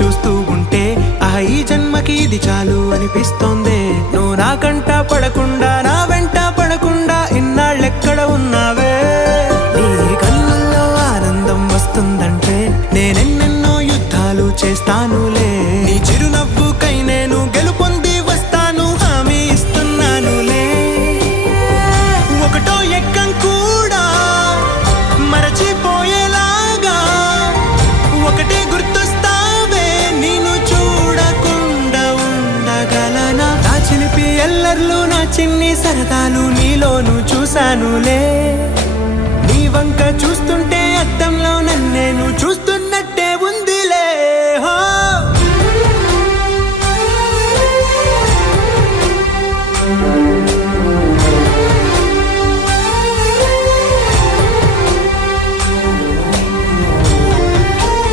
చూస్తూ ఉంటే ఈ జన్మకి ఇది చాలు అనిపిస్తోంది. నువ్వు నా కంట పడకుండా నా వెంట పడకుండా ఇన్నాళ్ళెక్కడ ఉన్నావే? నీ కళ్ళల్లో ఆనందం వస్తుందంటే నేనెన్నెన్నో యుద్ధాలు చేస్తానులే. నీ చిరునవ్వుకై నేను గెలుపొంది వస్తాను, హామీ ఇస్తున్నానులే. ఒకటో ఎక్కం కూడా మరచిపోయేలాగా ఒకటే గుర్తొస్తావే, నేను చూడకుండా ఉండగలనా? నా చిలిపి ఎల్లర్లు నా చిన్ని సరదాలు నీలోను చూశానులే. నీ వంక చూస్తుంటే అద్దంలో నన్నేను చూస్తూ